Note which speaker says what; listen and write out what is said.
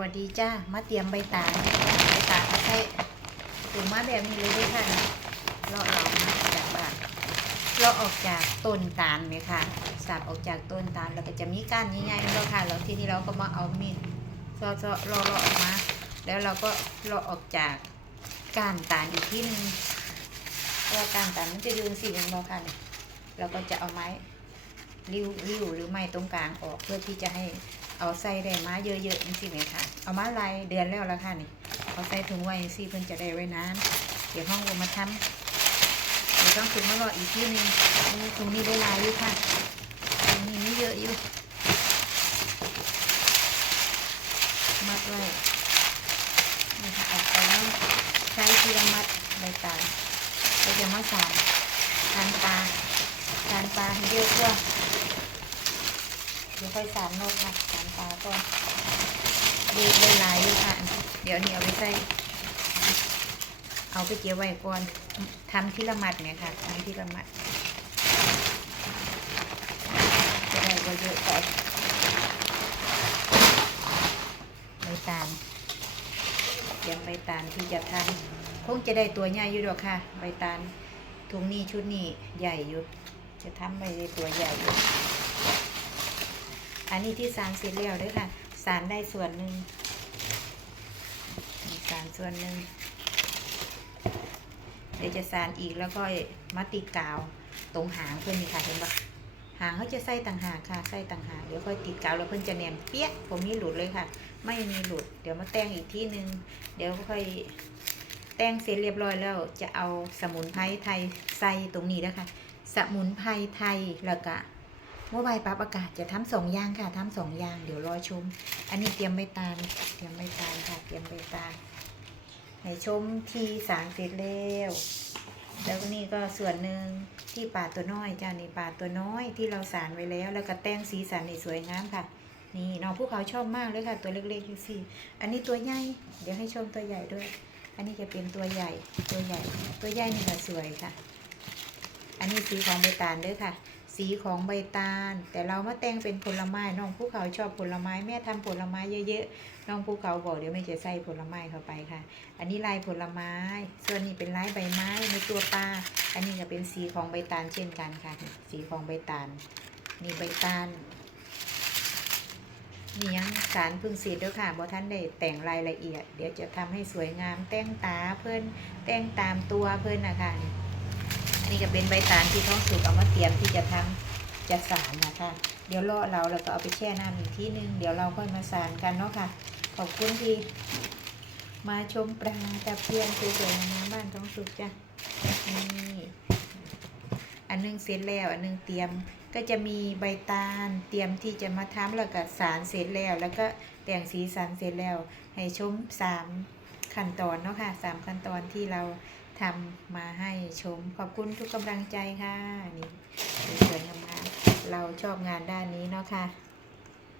Speaker 1: วัสดีจ้า มาเตรียมใบตาลใบตาลใส่ถุงมาแบบนี้เลยด้วยค่ะเราเอามาจากบ้านเราออกจากต้นตาลไหมค่ะสับออกจากต้นตาลแล้วก็จะมีก้านใหญ่ๆแล้วค่ะแล้วทีนี้เราก็มาเอามีดซอซอๆรอออกมา แล้วเราก็เลาออกจากก้านตาลอีกที่หนึงเพราะว่าก้านตาลมันจะยืนสีเหลืองๆค่ะเนี่ยเราก็จะเอาไม้ริ้วริ้วหรือไม้ตรงกลางออกเพื่อที่จะให้ เอาใส่ได้มาเยอะๆจริงๆเลยค่ะเอามาลายเดือนแล้วละค่ะนี่เอาใส่ถุงไว้สิเพิ่นจะได้ไว้นานเดี๋ยวห้องลงมาทำเดี๋ยวต้องถุงมารออีกที่หนึงนี่ถุงนี้ได้ลายอยู่ค่ะถุงนี้ไม่เยอะอยู่มัดไว้นี่ค่ะเอาไปแล้วใช้ทีละมัดใบตาลเราจะมาสานทานปลาทานปลาให้เยอะกว่า เดี๋ยวค่อยสามนกค่ะสามปลาก่อนดีเลยหลายอยู่ค่ะ เดี๋ยวนี้เอาไปใส่ เอาไปเกี่ยวไว้ก่อนทำที่ละมัดเนี่ยค่ะทำที่ละมัดจะได้ไว้เยอะก่อนใบตาลเตรียมใบตาลที่จะทำคงจะได้ตัวใหญ่อยู่ดอกค่ะ ใบตาลถุงนี้ชุดนี้ใหญ่อยู่จะทำไปได้ตัวใหญ่อยู่ อันนี้ที่สารเสร็จแล้วด้วยค่ะ สารได้ส่วนหนึ่งสารส่วนหนึ่งเดี๋ยวจะสารอีกแล้วก็มาติดกาวตรงหางเพื่อนนี่ค่ะเห็นปะหางเขาจะใส่ต่างหากค่ะใส่ต่างหากเดี๋ยวค่อยติดกาวแล้วเพื่อนจะเนียนเปี้ยผมนี่หลุดเลยค่ะ ไม่มีหลุด เดี๋ยวมาแต่งอีกที่หนึ่งเดี๋ยวค่อยแต่งเสร็จเรียบร้อยแล้วจะเอาสมุนไพรไทยใส่ตรงนี้นะคะสมุนไพรไทยแล้วก็ ว่ายปรับอากาศจะทำสองอย่างค่ะทำสองอย่าง เดี๋ยวรอชม อันนี้เตรียมใบตาลเตรียมใบตาลค่ะ เตรียมใบตาลให้ชมที่สารเสร็จแล้วแล้วนี่ก็ส่วนหนึ่งที่ป่าตัวน้อยจ้านี่ป่าตัวน้อยที่เราสารไว้แล้ว แล้วก็แต่งสีสันให้สวยงามค่ะ นี่น้องผู้เขาชอบมากเลยค่ะ ตัวเล็กๆดูสิอันนี้ตัวใหญ่เดี๋ยวให้ชมตัวใหญ่ด้วย อันนี้จะเป็นตัวใหญ่ตัวใหญ่ ตัวใหญ่นี่ค่ะสวยค่ะ อันนี้สีของใบตาลด้วยค่ะ สีของใบตาล แต่เรามาแต่งเป็นผลไม้น้องภูเขาชอบผลไม้แม่ทำผลไม้เยอะๆน้องภูเขาบอกเดี๋ยวแม่จะใส่ผลไม้เข้าไปค่ะ อันนี้ลายผลไม้ ส่วนนี้เป็นลายใบไม้ในตัวปลาอันนี้ก็เป็นสีของใบตาลเช่นกันค่ะ สีของใบตาลนี่ใบตาลนี่ยังสารพึ่งสีด้วยค่ะบอท่านได้แต่งรายละเอียด เดี๋ยวจะทำให้สวยงามแต่งตาเพื่อนแต่งตามตัวเพื่อนนะคะ นี่นี่ก็เป็นใบตาลที่ท้องสุกเอามาเตรียมที่จะทำจะสารนะคะ เดี๋ยวรอเราแล้วก็เอาไปแช่น้ำอีกที่นึง เดี๋ยวเราค่อยมาสารกันเนาะค่ะ ขอบคุณที่มาชมปลาตะเพียนสวยๆงามๆบ้านท้องสุกจ้ะนี่อันหนึงเสร็จแล้วอันหนึงเตรียมก็จะมีใบตาลเตรียมที่จะมาทำแล้วก็สารเสร็จแล้ว แล้วก็แต่งสีสันเสร็จแล้ว ให้ชมสามขั้นตอนเนาะค่ะสามขั้นตอนที่เรา ทำมาให้ชมขอบคุณทุกกำลังใจค่ะนี่สวยงามเราชอบงานด้านนี้เนาะค่ะ